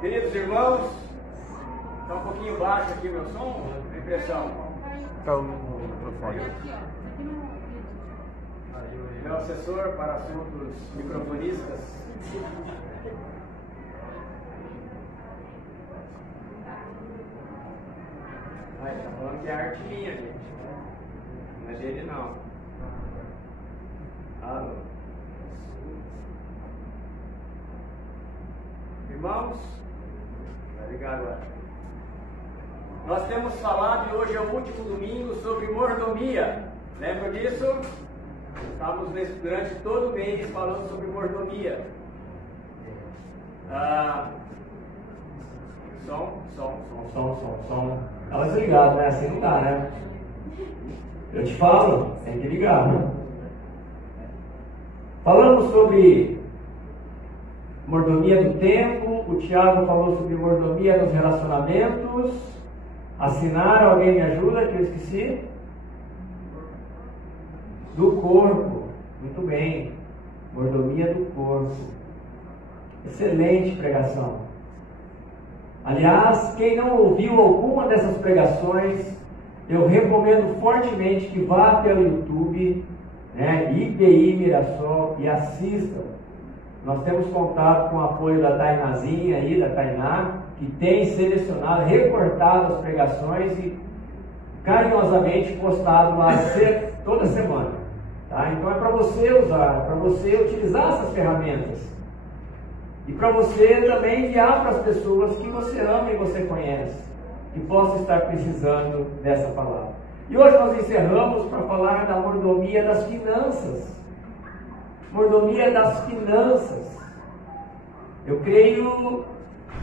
Queridos irmãos, está um pouquinho baixo aqui o meu som, a impressão. Está o microfone. Meu assessor para assuntos microfonistas. Ele está falando que é arte minha, gente. Não é dele, não. Alô. Irmãos, tá ligado agora? Nós temos falado, e hoje é o último domingo, sobre mordomia. Lembra disso? Estávamos durante todo o mês falando sobre mordomia. Som. Tava desligado, né? Assim não dá, né? Eu te falo, tem que ligar, né? Falamos sobre mordomia do tempo, o Tiago falou sobre mordomia nos relacionamentos. Assinar, alguém me ajuda que eu esqueci? Do corpo, muito bem, mordomia do corpo. Excelente pregação. Aliás, quem não ouviu alguma dessas pregações, eu recomendo fortemente que vá até o YouTube, né, IPI Mirassol, e assista. Nós temos contato com o apoio da Tainazinha aí, da Tainá, que tem selecionado, recortado as pregações e carinhosamente postado lá toda semana. Tá? Então é para você usar, é para você utilizar essas ferramentas. E para você também enviar para as pessoas que você ama e você conhece, que possam estar precisando dessa palavra. E hoje nós encerramos para falar da mordomia das finanças. Mordomia das finanças. Eu creio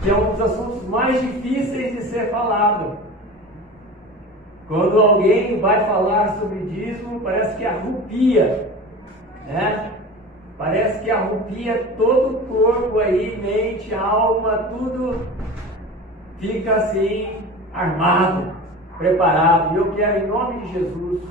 que é um dos assuntos mais difíceis de ser falado. Quando alguém vai falar sobre dízimo, parece que arrupia, né? Parece que arrupia todo o corpo aí, mente, alma, tudo fica assim, armado, preparado. E eu quero, em nome de Jesus,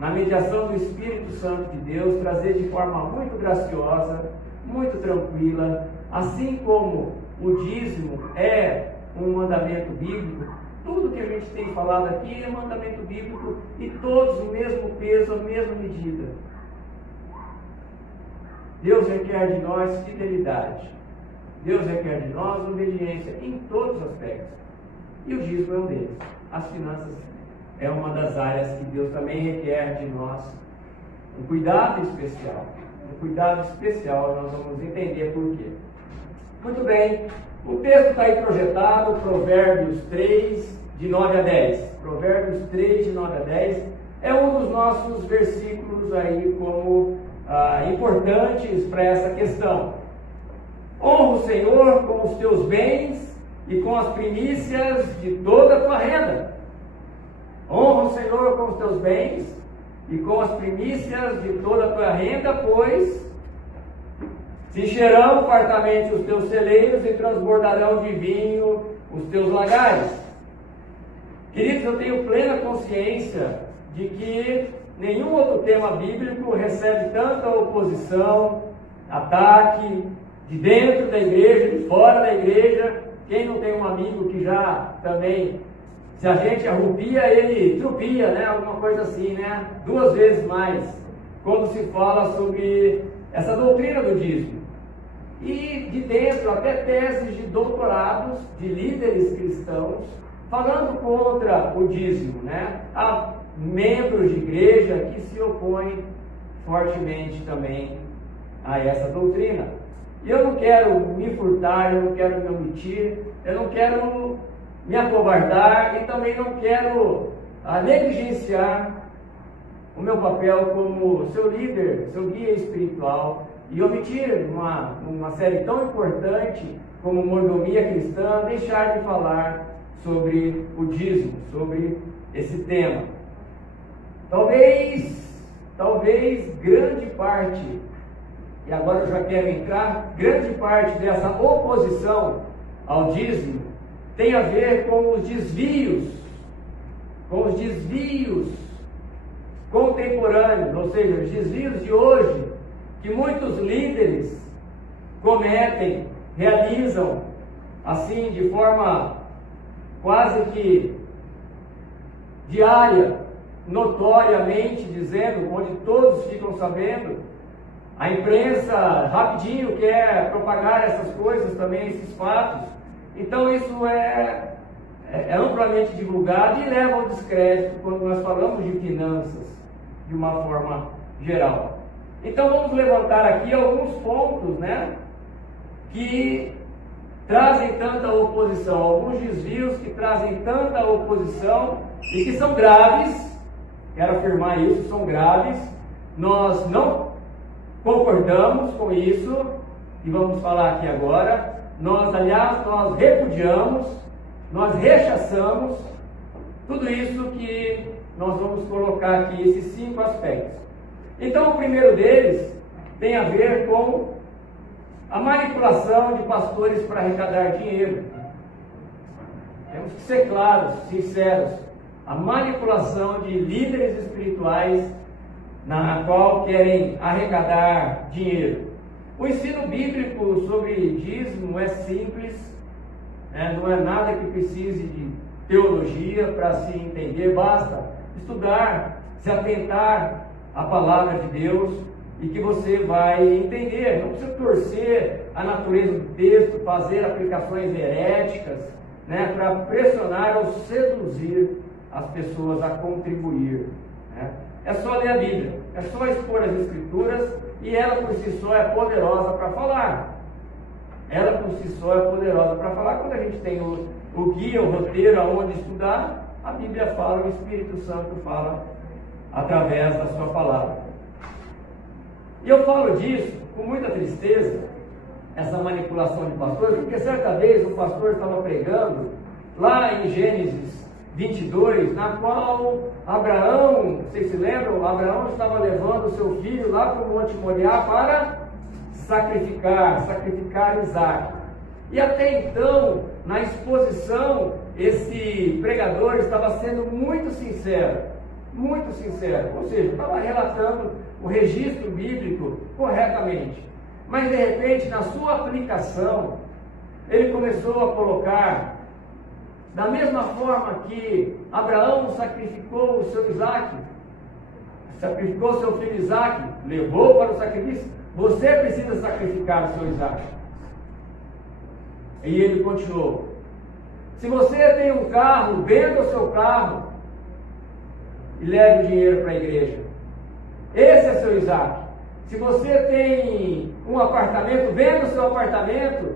na mediação do Espírito Santo de Deus, trazer de forma muito graciosa, muito tranquila, assim como o dízimo é um mandamento bíblico, tudo que a gente tem falado aqui é mandamento bíblico e todos o mesmo peso, a mesma medida. Deus requer de nós fidelidade. Deus requer de nós obediência em todos os aspectos. E o dízimo é um deles. As finanças é uma das áreas que Deus também requer de nós um cuidado especial. Um cuidado especial, nós vamos entender por quê. Muito bem, o texto está aí projetado, Provérbios 3, de 9 a 10. Provérbios 3, de 9 a 10, é um dos nossos versículos aí como importantes para essa questão. Honra o Senhor com os teus bens e com as primícias de toda a tua renda. Honra o Senhor com os teus bens e com as primícias de toda a tua renda, pois se encherão fartamente os teus celeiros e transbordarão de vinho os teus lagares. Queridos, eu tenho plena consciência de que nenhum outro tema bíblico recebe tanta oposição, ataque, de dentro da igreja, de fora da igreja. Quem não tem um amigo que já também, se a gente arrupia, ele trupia, né? Alguma coisa assim, né? 2 vezes mais, quando se fala sobre essa doutrina do dízimo. E de dentro, até teses de doutorados de líderes cristãos falando contra o dízimo, né? Há membros de igreja que se opõem fortemente também a essa doutrina. E eu não quero me furtar, eu não quero me omitir, eu não quero me acovardar e também não quero negligenciar o meu papel como seu líder, seu guia espiritual e omitir uma série tão importante como mordomia cristã, deixar de falar sobre o dízimo, sobre esse tema. Talvez grande parte, e agora eu já quero entrar, grande parte dessa oposição ao dízimo tem a ver com os desvios contemporâneos, ou seja, os desvios de hoje, que muitos líderes cometem, realizam, assim, de forma quase que diária, notoriamente dizendo, onde todos ficam sabendo, a imprensa rapidinho quer propagar essas coisas também, esses fatos. Então isso é amplamente divulgado e leva ao descrédito quando nós falamos de finanças de uma forma geral. Então vamos levantar aqui alguns pontos, né, que trazem tanta oposição, alguns desvios que trazem tanta oposição e que são graves. Quero afirmar isso, são graves. Nós não concordamos com isso e vamos falar aqui agora. Nós repudiamos, nós rechaçamos tudo isso que nós vamos colocar aqui, esses 5 aspectos. Então, o primeiro deles tem a ver com a manipulação de pastores para arrecadar dinheiro. Temos que ser claros, sinceros. A manipulação de líderes espirituais na qual querem arrecadar dinheiro. O ensino bíblico sobre dízimo é simples, não é nada que precise de teologia para se entender, basta estudar, se atentar à palavra de Deus e que você vai entender. Não precisa torcer a natureza do texto, fazer aplicações heréticas, para pressionar ou seduzir as pessoas a contribuir. É só ler a Bíblia, é só expor as Escrituras e ela por si só é poderosa para falar. Ela por si só é poderosa para falar. Quando a gente tem o guia, o roteiro, aonde estudar, a Bíblia fala, o Espírito Santo fala através da sua palavra. E eu falo disso com muita tristeza, essa manipulação de pastores, porque certa vez o pastor estava pregando lá em Gênesis 22, na qual Abraão, vocês se lembram? Abraão estava levando o seu filho lá para o Monte Moriá para sacrificar Isaac. E até então, na exposição, esse pregador estava sendo muito sincero, ou seja, estava relatando o registro bíblico corretamente. Mas de repente, na sua aplicação, ele começou a colocar, da mesma forma que Abraão sacrificou o seu Isaac, sacrificou o seu filho Isaac, levou para o sacrifício, você precisa sacrificar o seu Isaac. E ele continuou: se você tem um carro, venda o seu carro e leve o dinheiro para a igreja. Esse é seu Isaac. Se você tem um apartamento, venda o seu apartamento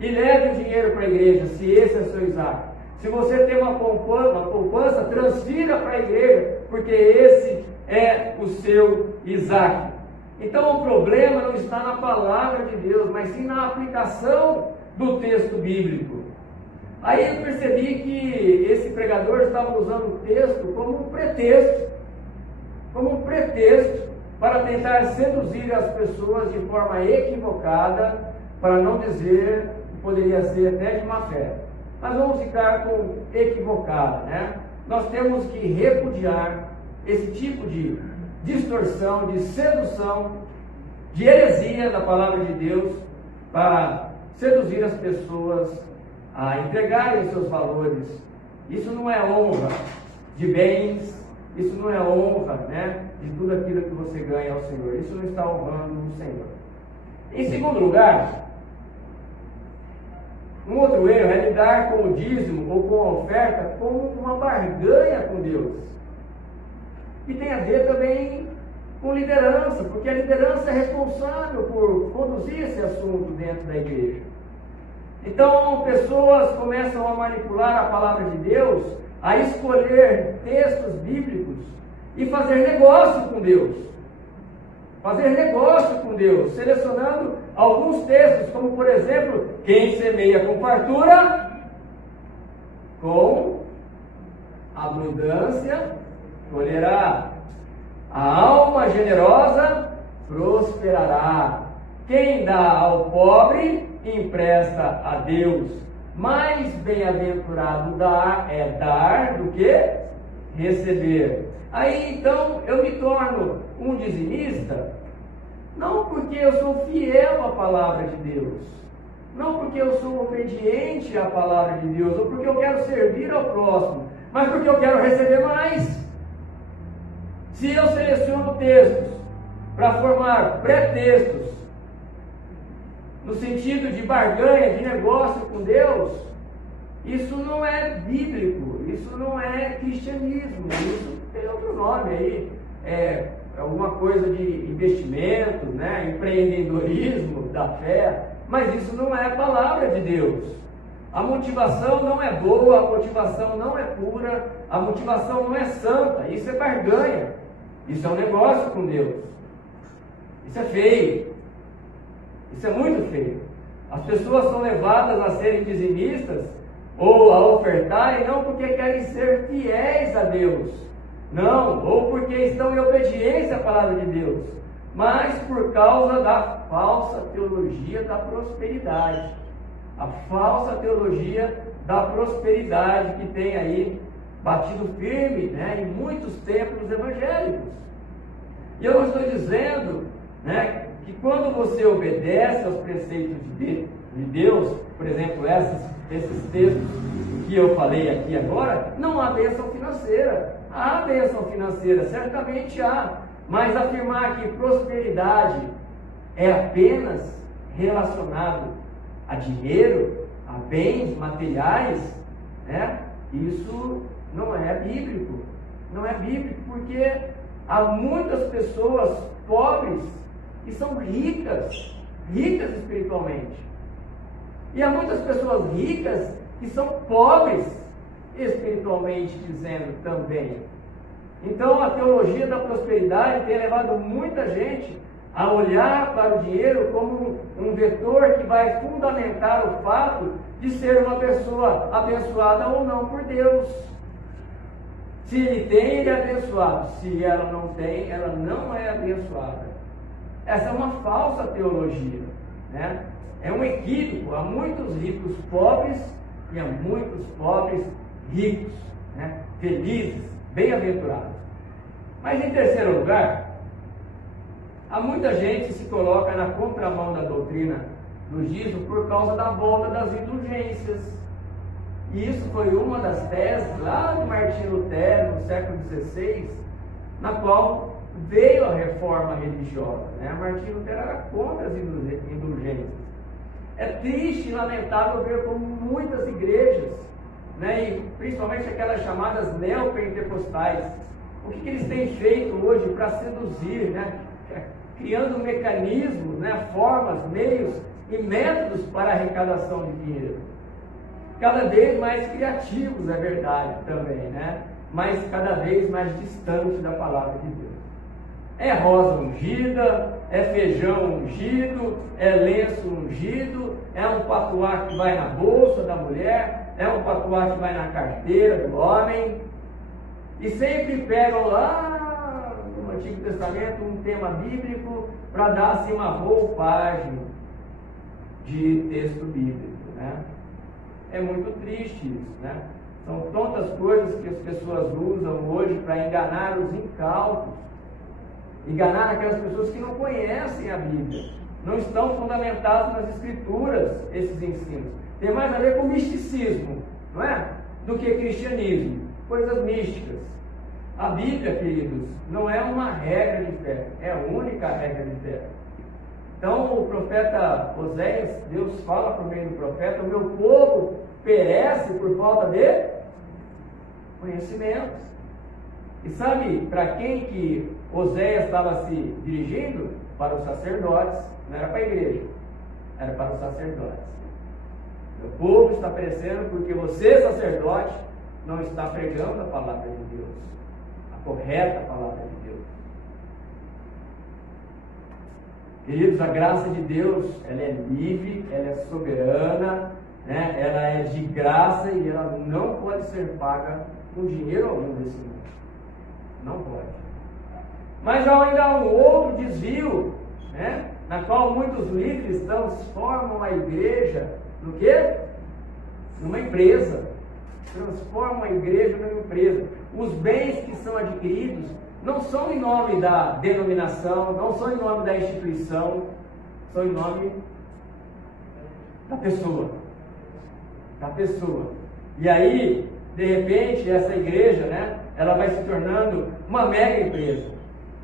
e leve o dinheiro para a igreja, se esse é seu Isaac. Se você tem uma poupança, transfira para a igreja, porque esse é o seu Isaac. Então o problema não está na palavra de Deus, mas sim na aplicação do texto bíblico. Aí eu percebi que esse pregador estava usando o texto como um pretexto para tentar seduzir as pessoas de forma equivocada, para não dizer que poderia ser até de má fé. Mas vamos ficar com equivocada, Nós temos que repudiar esse tipo de distorção, de sedução, de heresia da palavra de Deus, para seduzir as pessoas a entregarem seus valores. Isso não é honra de bens, isso não é honra, de tudo aquilo que você ganha ao Senhor. Isso não está honrando o Senhor. Em segundo lugar, um outro erro é lidar com o dízimo ou com a oferta como uma barganha com Deus. E tem a ver também com liderança, porque a liderança é responsável por conduzir esse assunto dentro da igreja. Então, pessoas começam a manipular a palavra de Deus, a escolher textos bíblicos e fazer negócio com Deus. Selecionando alguns textos, como por exemplo, quem semeia com fartura, com abundância colherá. A alma generosa prosperará. Quem dá ao pobre, empresta a Deus. Mais bem-aventurado é dar do que receber. Aí então eu me torno um dizimista, não porque eu sou fiel à palavra de Deus, não porque eu sou obediente à palavra de Deus, ou porque eu quero servir ao próximo, mas porque eu quero receber mais. Se eu seleciono textos para formar pré-textos, no sentido de barganha, de negócio com Deus, isso não é bíblico, isso não é cristianismo, isso tem outro nome aí, é alguma coisa de investimento, né? Empreendedorismo da fé, mas isso não é a palavra de Deus. A motivação não é boa, a motivação não é pura, a motivação não é santa, isso é barganha, isso é um negócio com Deus, isso é feio. Isso é muito feio. As pessoas são levadas a serem dizimistas ou a ofertarem não porque querem ser fiéis a Deus, não, ou porque estão em obediência à palavra de Deus, mas por causa da falsa teologia da prosperidade. A falsa teologia da prosperidade que tem aí batido firme, né, em muitos templos evangélicos. E eu não estou dizendo, né, que quando você obedece aos preceitos de Deus, por exemplo, esses textos que eu falei aqui agora, não há bênção financeira. Há bênção financeira, certamente há, mas afirmar que prosperidade é apenas relacionado a dinheiro, a bens materiais, né? Isso não é bíblico. Não é bíblico porque há muitas pessoas pobres que são ricas espiritualmente. E há muitas pessoas ricas que são pobres espiritualmente dizendo também. Então a teologia da prosperidade tem levado muita gente a olhar para o dinheiro como um vetor que vai fundamentar o fato de ser uma pessoa abençoada ou não por Deus. Se ele tem, ele é abençoado. Se ela não tem, ela não é abençoada. Essa é uma falsa teologia, né? É um equívoco. Há muitos ricos pobres e há muitos pobres ricos, né? Felizes, bem-aventurados. Mas em terceiro lugar, há muita gente que se coloca na contramão da doutrina do dízimo por causa da volta das indulgências. E isso foi uma das teses lá de Martinho Lutero, no século XVI, na qual veio a reforma religiosa, né? Martinho Lutero era contra as indulgências. É triste e lamentável ver como muitas igrejas, né, e principalmente aquelas chamadas neopentecostais, o que eles têm feito hoje para seduzir, né? Criando mecanismos, né, formas, meios e métodos para a arrecadação de dinheiro. Cada vez mais criativos, é verdade também, né? Mas cada vez mais distantes da palavra de Deus. É rosa ungida, é feijão ungido, é lenço ungido, é um patuá que vai na bolsa da mulher, é um patuá que vai na carteira do homem. E sempre pegam lá no Antigo Testamento um tema bíblico para dar assim uma roupagem de texto bíblico, né? É muito triste isso, né? São tantas coisas que as pessoas usam hoje para enganar os incautos, enganar aquelas pessoas que não conhecem a Bíblia, não estão fundamentados nas Escrituras, esses ensinos. Tem mais a ver com misticismo, não é? Do que cristianismo, coisas místicas. A Bíblia, queridos, não é uma regra de fé, é a única regra de fé. Então o profeta Oséias, Deus fala por meio do profeta: o meu povo perece por falta de conhecimentos. E sabe para quem que Oséias estava se dirigindo? Para os sacerdotes, não era para a igreja, era para os sacerdotes. Meu povo está perecendo porque você, sacerdote, não está pregando a palavra de Deus, a correta palavra de Deus. Queridos, a graça de Deus, ela é livre, ela é soberana, né? Ela é de graça e ela não pode ser paga com dinheiro algum desse mundo. Não pode. Mas ainda há um outro desvio, né? Na qual muitos líderes transformam a igreja no quê? Numa empresa. Transformam a igreja numa empresa. Os bens que são adquiridos não são em nome da denominação, não são em nome da instituição, são em nome Da pessoa. Da pessoa. E aí, de repente, essa igreja, né, ela vai se tornando uma mega empresa.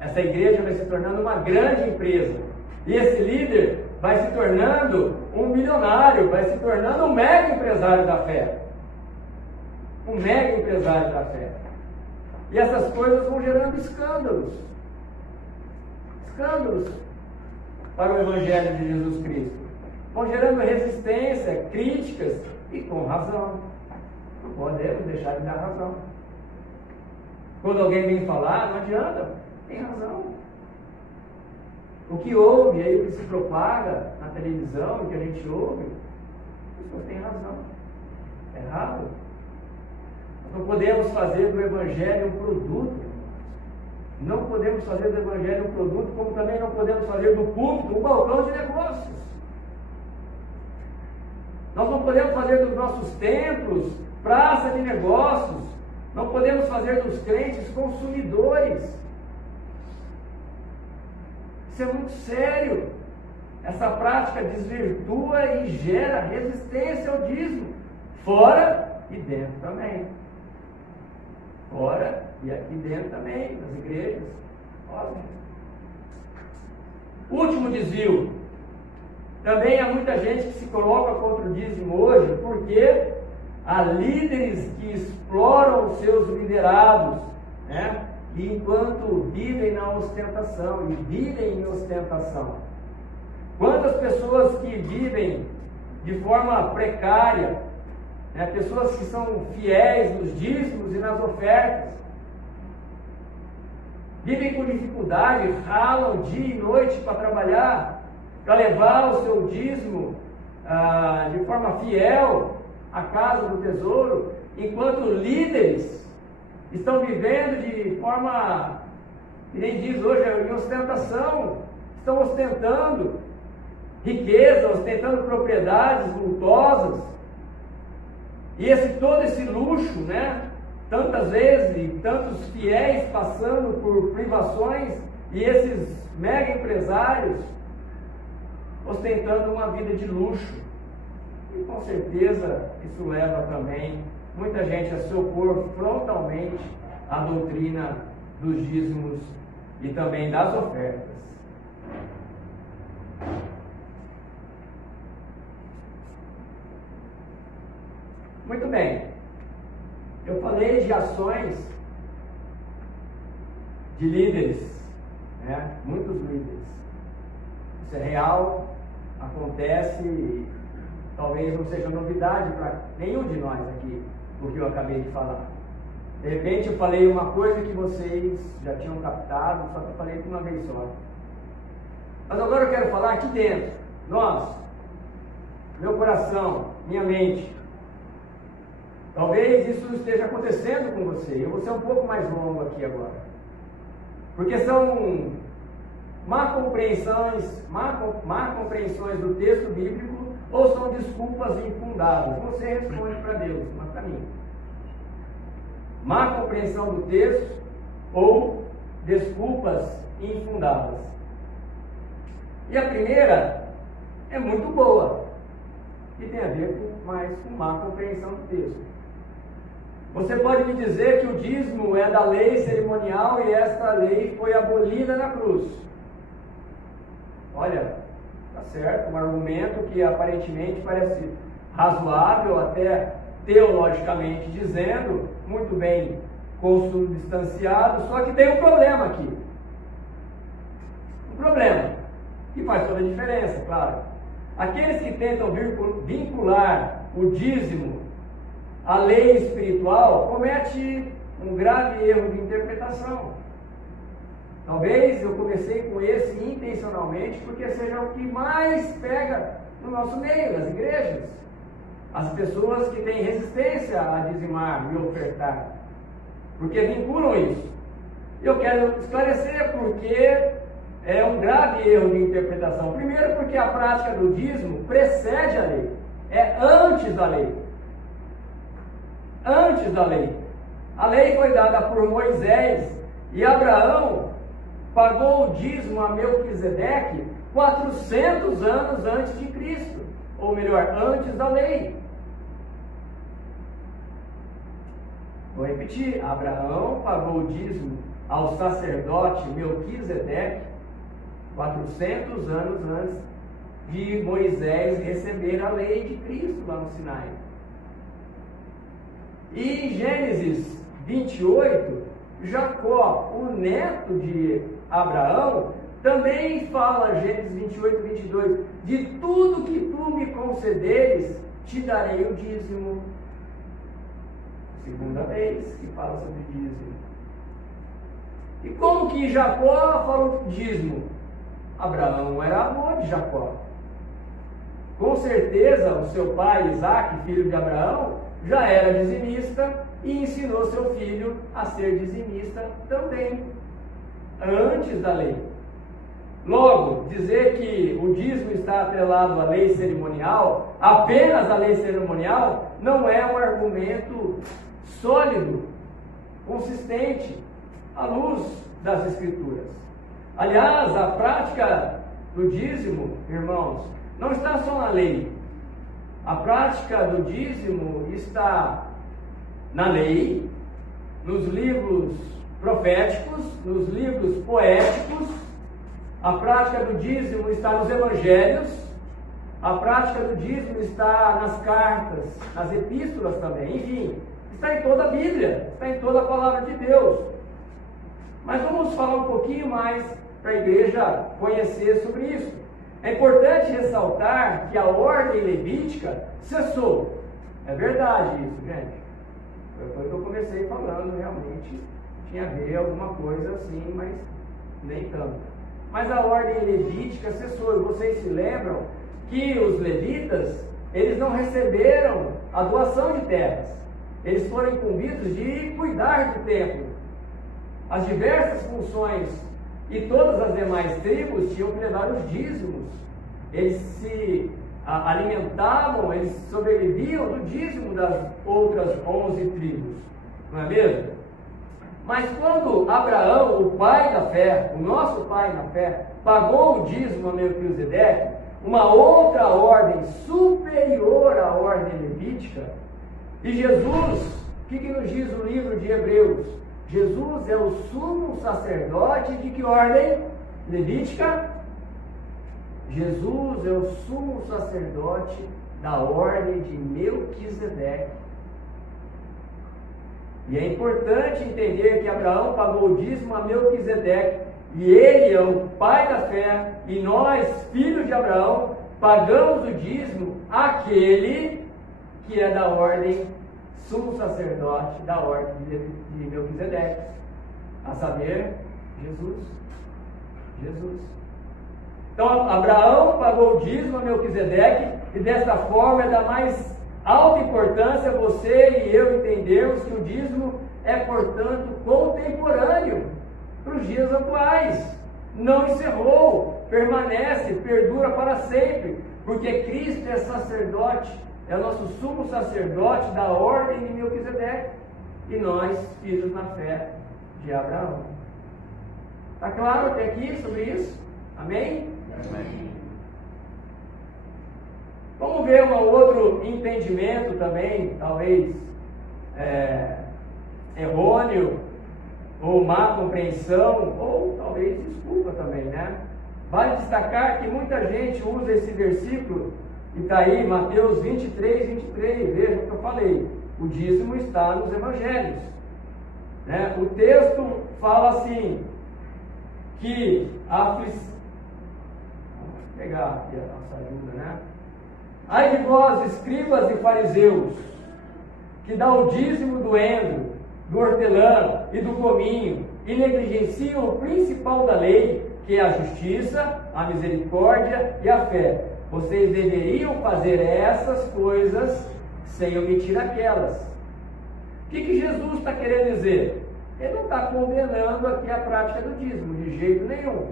Essa igreja vai se tornando uma grande empresa. E esse líder vai se tornando um milionário, vai se tornando um mega empresário da fé. Um mega empresário da fé. E essas coisas vão gerando escândalos. Escândalos para o Evangelho de Jesus Cristo. Vão gerando resistência, críticas, e com razão. Não podemos deixar de dar razão. Quando alguém vem falar, não adianta, tem razão. O que ouve, aí o que se propaga na televisão, o que a gente ouve, as pessoas têm razão. É errado. Nós não podemos fazer do Evangelho um produto. Não podemos fazer do Evangelho um produto, como também não podemos fazer do púlpito um balcão de negócios. Nós não podemos fazer dos nossos templos praça de negócios. Não podemos fazer dos crentes consumidores. Isso é muito sério. Essa prática desvirtua e gera resistência ao dízimo. Fora e dentro também. Fora e aqui dentro também, nas igrejas. Olha. Último desvio. Também há muita gente que se coloca contra o dízimo hoje, porque há líderes que exploram os seus liderados, né? E enquanto vivem na ostentação, e vivem em ostentação. Quantas pessoas que vivem de forma precária, né? Pessoas que são fiéis nos dízimos e nas ofertas, vivem com dificuldade, ralam dia e noite para trabalhar, para levar o seu dízimo de forma fiel à casa do tesouro, enquanto líderes estão vivendo de forma, que nem diz hoje, em ostentação, estão ostentando riqueza, ostentando propriedades vultosas, e todo esse luxo, né? Tantas vezes, e tantos fiéis passando por privações, e esses mega empresários ostentando uma vida de luxo. E com certeza isso leva também muita gente a se opor frontalmente à doutrina dos dízimos e também das ofertas. Muito bem, eu falei de ações de líderes, né? Muitos líderes. Isso é real, acontece, e talvez não seja novidade para nenhum de nós aqui, o que eu acabei de falar. De repente eu falei uma coisa que vocês já tinham captado, só que eu falei de uma vez só. Mas agora eu quero falar aqui dentro, nós, meu coração, minha mente. Talvez isso esteja acontecendo com você. Eu vou ser um pouco mais longo aqui agora, porque são má compreensões do texto bíblico, ou são desculpas infundadas. Você responde para Deus, mas para mim. Má compreensão do texto ou desculpas infundadas. E a primeira é muito boa, e tem a ver mais com má compreensão do texto. Você pode me dizer que o dízimo é da lei cerimonial e esta lei foi abolida na cruz. Olha, tá certo, um argumento que aparentemente parece razoável, até teologicamente dizendo, muito bem consubstanciado, só que tem um problema aqui. Um problema, que faz toda a diferença, claro. Aqueles que tentam vincular o dízimo à lei espiritual cometem um grave erro de interpretação. Talvez eu comecei com esse intencionalmente, porque seja o que mais pega no nosso meio, nas igrejas. As pessoas que têm resistência a dizimar e ofertar, porque vinculam isso. Eu quero esclarecer porque é um grave erro de interpretação. Primeiro, porque a prática do dízimo precede a lei, é antes da lei. Antes da lei. A lei foi dada por Moisés e Abraão pagou o dízimo a Melquisedeque 400 anos antes de Cristo. ou melhor, antes da lei. Vou repetir, Abraão pagou o dízimo ao sacerdote Melquisedeque 400 anos antes de Moisés receber a lei de Cristo lá no Sinai. E em Gênesis 28, Jacó, o neto de Abraão, também fala, Gênesis 28, 22, de tudo que tu me concederes, te darei o dízimo. Segunda vez que fala sobre dízimo. E como que Jacó falou dízimo? Abraão era avô de Jacó. Com certeza o seu pai Isaac, filho de Abraão, já era dizimista e ensinou seu filho a ser dizimista também, antes da lei. Logo, dizer que o dízimo está atrelado à lei cerimonial, apenas à lei cerimonial, não é um argumento sólido, consistente, à luz das Escrituras. Aliás, a prática do dízimo, irmãos, não está só na lei. A prática do dízimo está na lei, nos livros proféticos, nos livros poéticos. A prática do dízimo está nos evangelhos. A prática do dízimo está nas cartas, nas epístolas também. Enfim, está em toda a Bíblia, está em toda a palavra de Deus. Mas vamos falar um pouquinho mais para a igreja conhecer sobre isso. É importante ressaltar que a ordem levítica cessou. É verdade isso, gente. Foi o que eu comecei falando, realmente tinha a ver alguma coisa assim, mas nem tanto. Mas a ordem levítica cessou. E vocês se lembram que os levitas, eles não receberam a doação de terras. Eles foram incumbidos de cuidar do templo. As diversas funções e todas as demais tribos tinham que levar os dízimos. Eles se alimentavam, eles sobreviviam do dízimo das outras 11 tribos. Não é mesmo? Mas quando Abraão, o pai da fé, o nosso pai na fé, pagou o dízimo a Melquisedeque, uma outra ordem superior à ordem levítica, e Jesus, o que nos diz o livro de Hebreus? Jesus é o sumo sacerdote de que ordem? Levítica? Jesus é o sumo sacerdote da ordem de Melquisedeque. E é importante entender que Abraão pagou o dízimo a Melquisedeque, e ele é o pai da fé, e nós, filhos de Abraão, pagamos o dízimo àquele que é da ordem sumo sacerdote da ordem de Melquisedeque, a saber, Jesus. Então, Abraão pagou o dízimo a Melquisedeque, e desta forma é da mais alta importância você e eu entendermos que o dízimo é, portanto, contemporâneo para os dias atuais. Não encerrou, permanece, perdura para sempre, porque Cristo é sacerdote, é o nosso sumo sacerdote da ordem de Melquisedeque, e nós, filhos na fé de Abraão. Está claro até aqui sobre isso? Amém? Amém. Vamos ver um outro entendimento também, talvez errôneo, ou má compreensão, ou talvez desculpa também, né? Vale destacar que muita gente usa esse versículo, e está aí, Mateus 23, 23, veja o que eu falei, o dízimo está nos evangelhos, né? O texto fala assim, que vou pegar aqui a nossa ajuda, né? Ai de vós, escribas e fariseus, que dá o dízimo do endro, do hortelã e do cominho, e negligenciam o principal da lei, que é a justiça, a misericórdia e a fé. Vocês deveriam fazer essas coisas sem omitir aquelas. O que Jesus está querendo dizer? Ele não está condenando aqui a prática do dízimo, de jeito nenhum.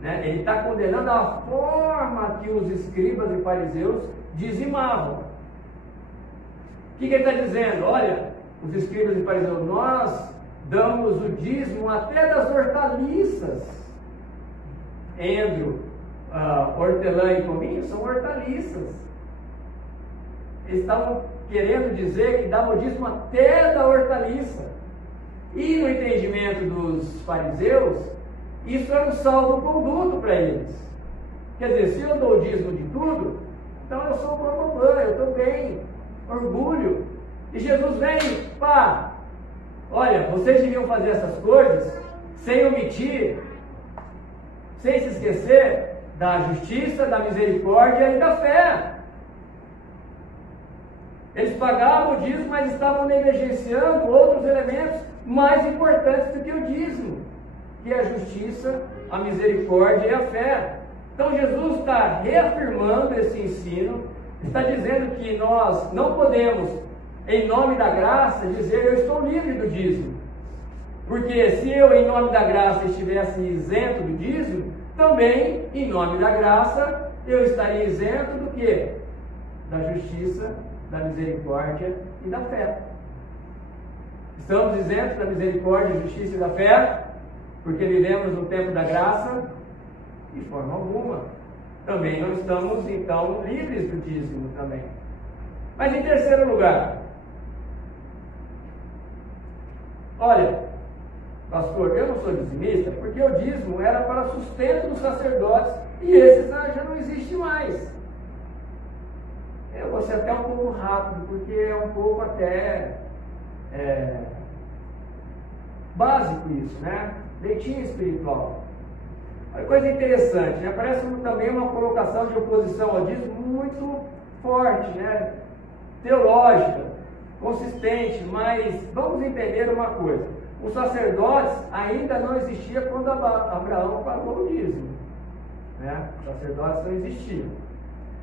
Né? Ele está condenando a forma que os escribas e fariseus dizimavam. O que ele está dizendo? Olha, os escribas e fariseus, nós damos o dízimo até das hortaliças. Endro, hortelã e cominho são hortaliças. eles estavam querendo dizer que dava o dízimo até da hortaliça. E no entendimento dos fariseus, isso era um salvo-conduto para eles. Quer dizer, se eu dou o dízimo de tudo, então eu sou bambambam, eu estou bem, orgulho. E Jesus vem, pá, olha, vocês deviam fazer essas coisas sem omitir, sem se esquecer da justiça, da misericórdia e da fé. Eles pagavam o dízimo, mas estavam negligenciando outros elementos mais importantes do que o dízimo, que é a justiça, a misericórdia e a fé. Então Jesus está reafirmando esse ensino, está dizendo que nós não podemos, em nome da graça, dizer eu estou livre do dízimo. Porque se eu, em nome da graça, estivesse isento do dízimo, também, em nome da graça, eu estaria isento do quê? Da justiça, da misericórdia e da fé. Estamos isentos da misericórdia, justiça e da fé, porque vivemos no tempo da graça? De forma alguma. Também não estamos, então, livres do dízimo também. Mas em terceiro lugar, olha, pastor, eu não sou dizimista, porque o dízimo era para sustento dos sacerdotes, e esse já não existe mais. Eu vou ser até um pouco rápido, porque é um pouco até básico isso, né? Leitinho espiritual. Uma coisa interessante, né? Parece também uma colocação de oposição ao dízimo muito forte, né? Teológica, consistente, mas vamos entender uma coisa. Os sacerdotes ainda não existiam quando Abraão pagou o dízimo, né? Os sacerdotes não existiam.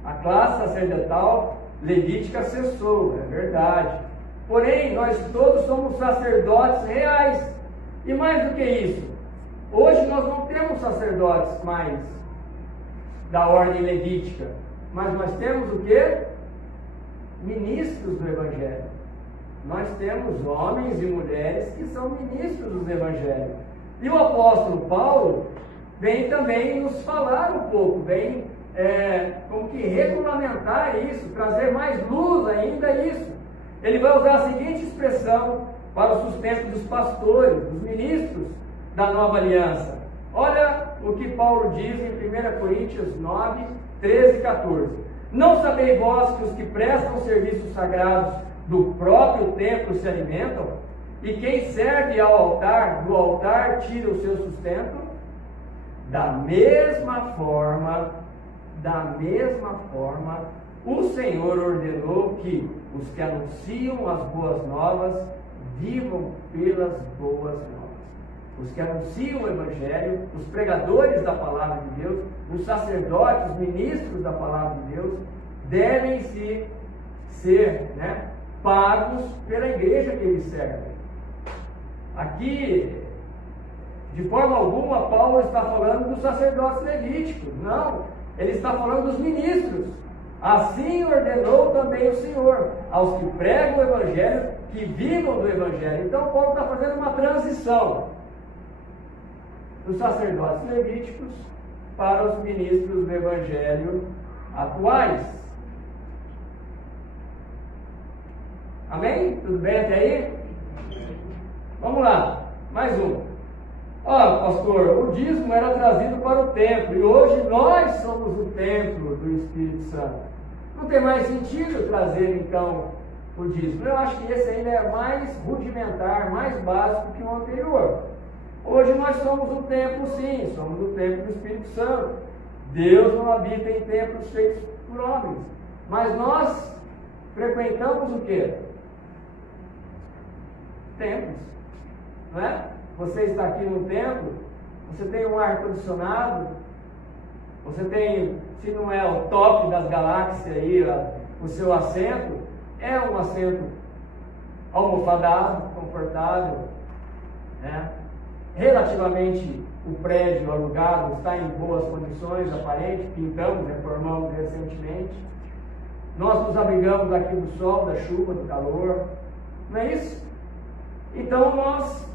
A classe sacerdotal levítica cessou, é verdade. Porém, nós todos somos sacerdotes reais. E mais do que isso, hoje nós não temos sacerdotes mais da ordem levítica, mas nós temos o quê? Ministros do Evangelho. Nós temos homens e mulheres que são ministros do Evangelho. E o apóstolo Paulo vem também nos falar um pouco, vem como que regulamentar isso, trazer mais luz ainda a isso. Ele vai usar a seguinte expressão para o sustento dos pastores, dos ministros da nova aliança. Olha o que Paulo diz em 1 Coríntios 9, 13 e 14. Não sabeis vós que os que prestam serviços sagrados do próprio templo se alimentam? E quem serve ao altar, do altar tira o seu sustento? Da mesma forma, o Senhor ordenou que os que anunciam as boas novas vivam pelas boas novas. Os que anunciam o Evangelho, os pregadores da palavra de Deus, os sacerdotes, os ministros da palavra de Deus, devem ser pagos pela igreja que eles servem. Aqui, de forma alguma, Paulo está falando dos sacerdotes levíticos. Não, ele está falando dos ministros. Assim ordenou também o Senhor aos que pregam o Evangelho, que vivam do Evangelho. Então Paulo está fazendo uma transição dos sacerdotes levíticos para os ministros do Evangelho atuais. Amém? Tudo bem até aí? Vamos lá, mais um. Olha, pastor, o dízimo era trazido para o templo, e hoje nós somos o templo do Espírito Santo. Não tem mais sentido trazer, então, o dízimo. Eu acho que esse ainda é mais rudimentar, mais básico que o anterior. Hoje nós somos o templo, sim, somos o templo do Espírito Santo. Deus não habita em templos feitos por homens. Mas nós frequentamos o quê? Templos, não é? Você está aqui no templo, você tem um ar-condicionado, você tem, se não é o top das galáxias aí, o seu assento, é um assento almofadado, confortável, né? Relativamente o prédio alugado está em boas condições, aparente, pintamos, reformamos recentemente. Nós nos abrigamos aqui do sol, da chuva, do calor, não é isso? Então nós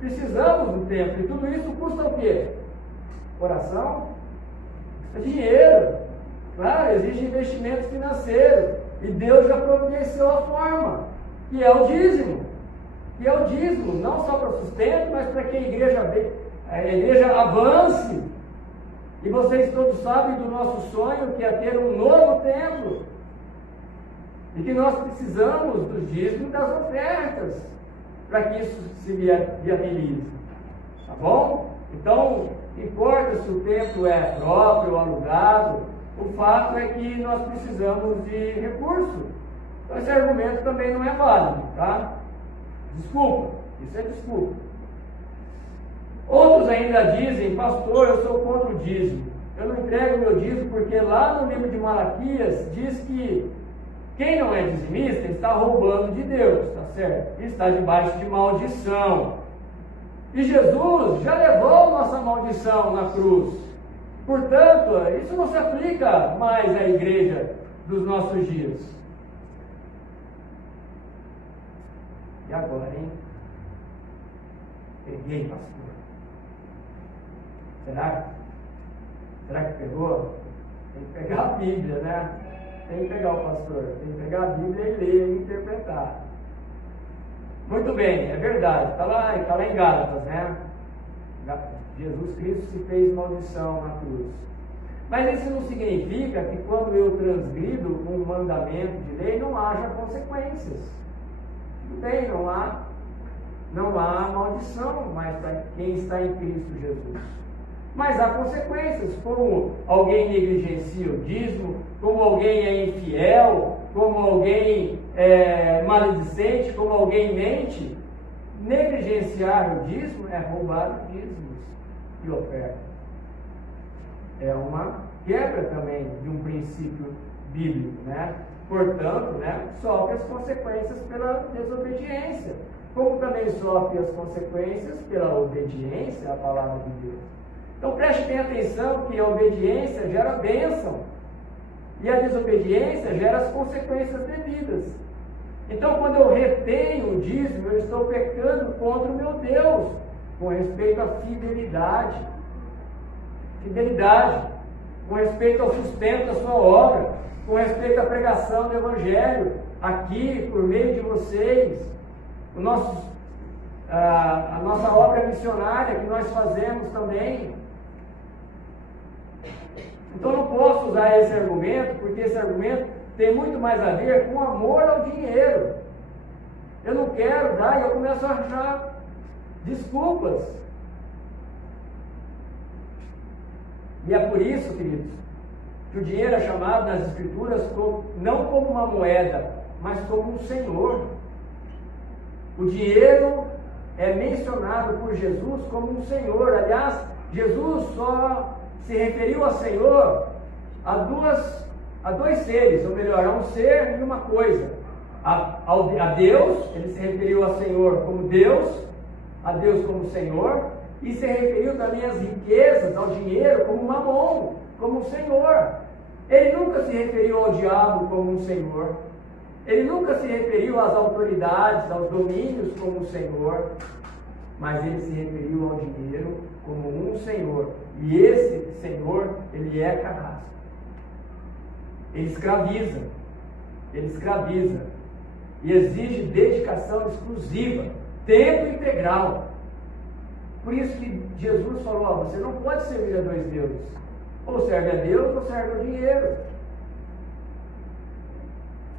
precisamos do templo, e tudo isso custa o quê? Coração? Custa dinheiro, claro, exige investimento financeiro, E Deus já providenciou a forma, que é o dízimo. Que é o dízimo, não só para sustento, mas para que a igreja avance. E vocês todos sabem do nosso sonho, que é ter um novo templo. E que nós precisamos do dízimo e das ofertas, para que isso se viabilize. Tá bom? Então, importa se o templo é próprio ou alugado, o fato é que nós precisamos de recurso. Então esse argumento também não é válido, tá? Desculpa, isso é desculpa. Outros ainda dizem, pastor, eu sou contra o dízimo. Eu não entrego meu dízimo porque lá no livro de Malaquias diz que quem não é dizimista está roubando de Deus, tá certo? Está debaixo de maldição. E Jesus já levou nossa maldição na cruz. Portanto, isso não se aplica mais à igreja dos nossos dias. E agora, hein? Peguei, pastor. Será que pegou? Tem que pegar a Bíblia, né? Tem que pegar o pastor. Tem que pegar a Bíblia e ler e interpretar. Muito bem, é verdade. Está lá em Gálatas, né? Jesus Cristo se fez maldição na cruz. Mas isso não significa que quando eu transgrido um mandamento de lei não haja consequências. Tudo bem, não há maldição mais para quem está em Cristo Jesus. Mas há consequências, como alguém negligencia o dízimo, como alguém é infiel, como alguém é maledicente, como alguém mente. Negligenciar o dízimo é roubar os dízimos e oferta. É uma quebra também de um princípio bíblico, né? Portanto, né, sofre as consequências pela desobediência, como também sofre as consequências pela obediência à palavra de Deus. Então preste bem atenção que a obediência gera bênção e a desobediência gera as consequências devidas. Então quando eu retenho o dízimo, eu estou pecando contra o meu Deus, com respeito à fidelidade, com respeito ao sustento da sua obra, com respeito à pregação do Evangelho, aqui, por meio de vocês, a nossa obra missionária que nós fazemos também. Então não posso usar esse argumento, porque esse argumento tem muito mais a ver com amor ao dinheiro. Eu não quero dar e eu começo a achar desculpas. E é por isso, queridos, que o dinheiro é chamado nas Escrituras não como uma moeda, mas como um senhor. O dinheiro é mencionado por Jesus como um senhor. Aliás, Jesus só se referiu a senhor a dois seres, ou melhor, a um ser e uma coisa. A Deus, ele se referiu a Senhor como Deus, a Deus como Senhor, e se referiu também às riquezas, ao dinheiro, como Mamon, como um Senhor. Ele nunca se referiu ao diabo como um Senhor. Ele nunca se referiu às autoridades, aos domínios como um Senhor. Mas ele se referiu ao dinheiro como um Senhor. E esse Senhor, ele é carrasco. Ele escraviza. E exige dedicação exclusiva, tempo integral. Por isso que Jesus falou, você não pode servir a dois deuses. Ou serve a Deus ou serve ao dinheiro.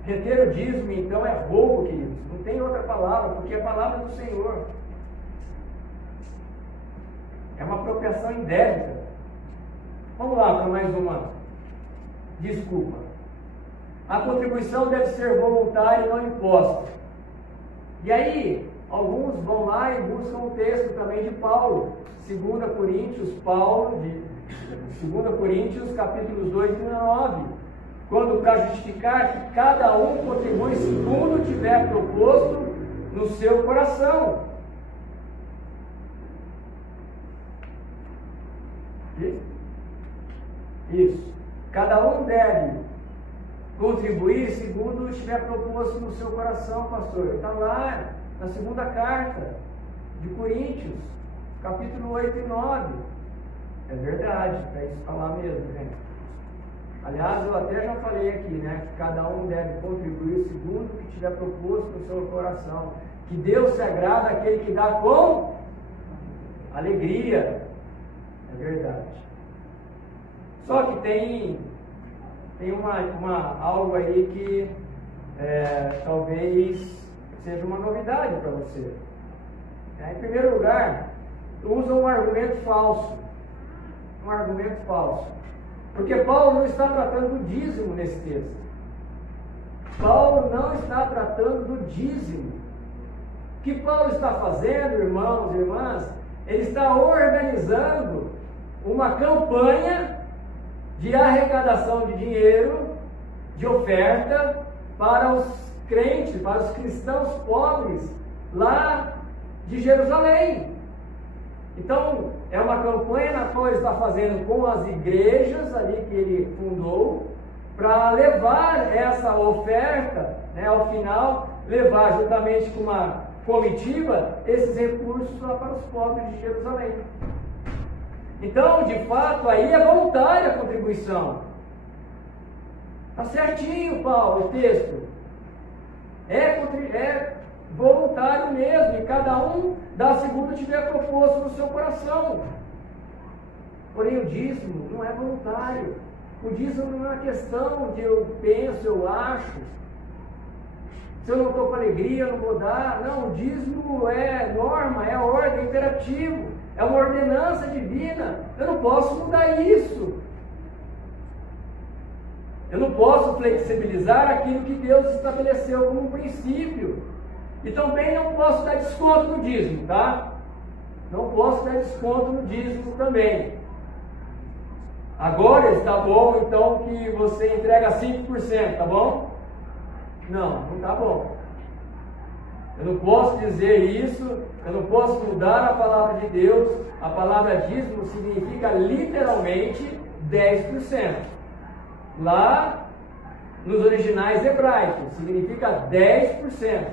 Reter o dízimo, então, é roubo, queridos. Não tem outra palavra, porque é a palavra do Senhor. É uma apropriação indébita. Vamos lá para mais uma desculpa. A contribuição deve ser voluntária e não imposta. E aí, alguns vão lá e buscam o texto também de Paulo. 2 Coríntios, capítulos 2 e 9. Quando para justificar que cada um contribui segundo tiver proposto no seu coração. Isso. Cada um deve contribuir segundo estiver proposto no seu coração, pastor. Está lá na segunda carta de Coríntios, capítulo 8 e 9. É verdade, é isso falar mesmo, gente. Aliás, eu até já falei aqui, né, que cada um deve contribuir segundo o que tiver proposto no seu coração. Que Deus se agrada àquele que dá com alegria. É verdade. Só que tem algo aí que talvez seja uma novidade para você. Em primeiro lugar, usa um argumento falso. Um argumento falso. Porque Paulo não está tratando do dízimo nesse texto. Paulo não está tratando do dízimo. O que Paulo está fazendo, irmãos e irmãs, ele está organizando uma campanha de arrecadação de dinheiro, de oferta, para os crentes, para os cristãos pobres, lá de Jerusalém. Então, é uma campanha na qual ele está fazendo com as igrejas ali que ele fundou, para levar essa oferta, né, ao final, levar juntamente com uma comitiva esses recursos lá para os pobres de Jerusalém. Então, de fato, aí é voluntária a contribuição. Está certinho, Paulo, o texto. É voluntário mesmo, e cada um dá segundo tiver proposto no seu coração. Porém, o dízimo não é voluntário. O dízimo não é uma questão de eu penso, eu acho. Se eu não estou com alegria, eu não vou dar. Não, o dízimo é norma, é ordem, é imperativo, é uma ordenança divina. Eu não posso mudar isso. Eu não posso flexibilizar aquilo que Deus estabeleceu como um princípio. E também não posso dar desconto no dízimo, tá? Não posso dar desconto no dízimo também. Agora está bom, então, que você entrega 5%, tá bom? Não está bom. Eu não posso dizer isso, eu não posso mudar a palavra de Deus. A palavra dízimo significa literalmente 10%. Lá, nos originais hebraicos, significa 10%.